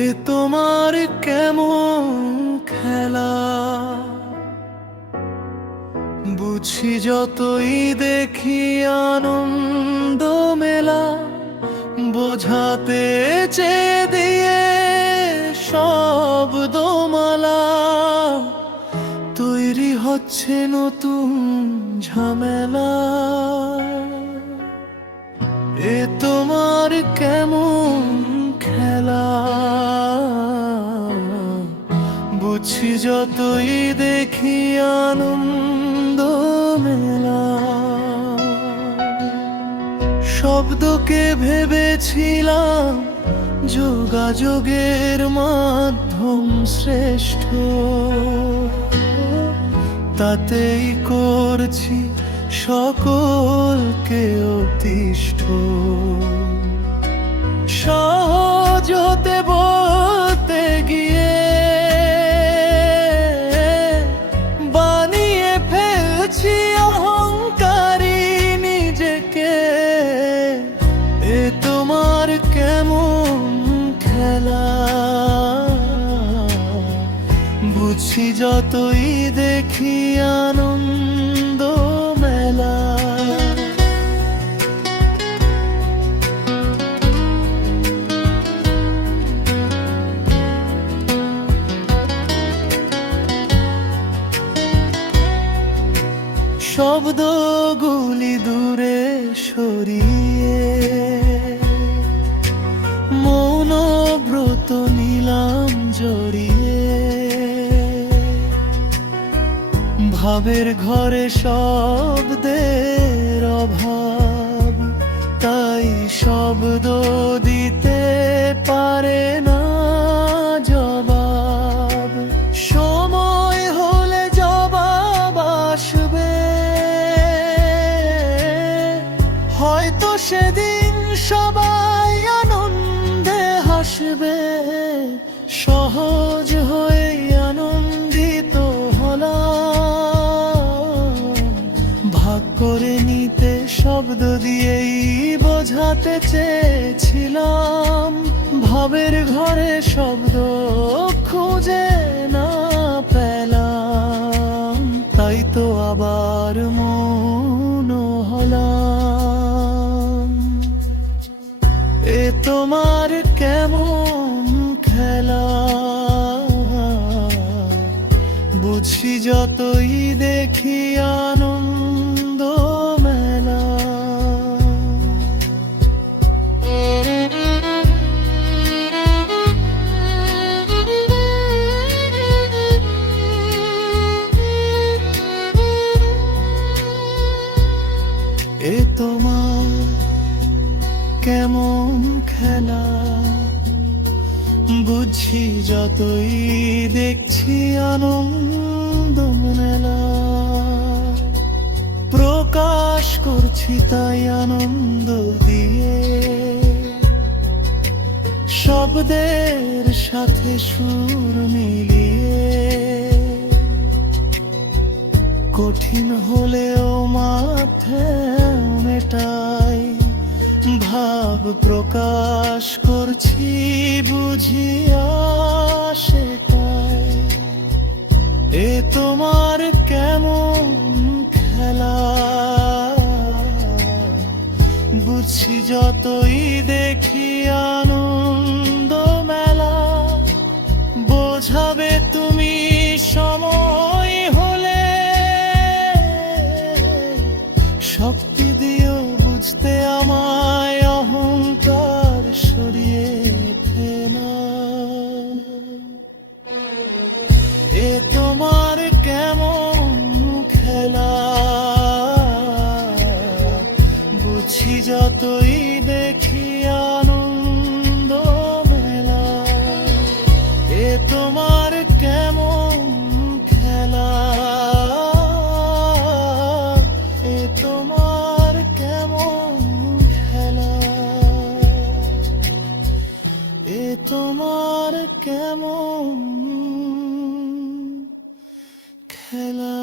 এ তোমার কেমন খেলা, বুঝি যতই দেখি আনন্দ মেলা, বোঝাতে চেয়ে দিয়ে সব দোমালা, তৈরি হচ্ছে নতুন ঝামেলা। এ তোমার কেমন খেলা, বুঝি যতই দেখি আনন্দ মেলা। শব্দকে ভেবেছিলাম যোগাযোগের মাধ্যম শ্রেষ্ঠ, তাতেই করছি সকলকে অতিষ্ঠ। সহজ হতে বলতে গিয়ে বানিয়ে ফেলছি অহংকারী নিজেকে। এ তোমার কেমন খেলা, বুঝি যতই দেখি আনন্দ মেলা। শব্দগুলি দূরে সরিয়ে মৌন ব্রত নিলাম জড়িয়ে। ভাবের ঘরে শব্দের অভাব, তাই শব্দ দিতে পারে না জবাব। সময় হলে জবাব আসবে, হয়তো সেদিন সবাই আনন্দে হাসবে। সহজ হয়ে আনন্দিত হলাম, ভাগ করে নিতে শব্দ দিয়েই বোঝাতে চেয়েছিলাম। ভাবের ঘরে শব্দ খুঁজে না পেলাম, তাই তো আবার মৌন হলাম। এ তোমার কেমন খেলা, বুঝি যতই দেখি আনন্দ মেলা। এ তোমার কেমন খেলা, বুঝি যতই দেখছি আনন্দ মেলা। প্রকাশ করছি তাই আনন্দ দিয়ে, শব্দের সাথে সুর মিলিয়ে। কঠিন হলেও মাথে মেটাই, ভাব প্রকাশ করছি বুঝিয়া সেটাই। এ তোমার কেমন খেলা, বুঝছি যতই দেখি আনন্দ মেলা। বোঝাবে তুমি সময় হলে, শক্তি দিও বুঝতে আমায় অহংকার সরিয়ে ফেলা। এ তোমার কেমন খেলা, বুঝি যতই দেখি আনন্দ মেলা। এ তোমার কেমন খেলা, এ তোমার কেমন খেলা, এ তোমার কেমন খেলা।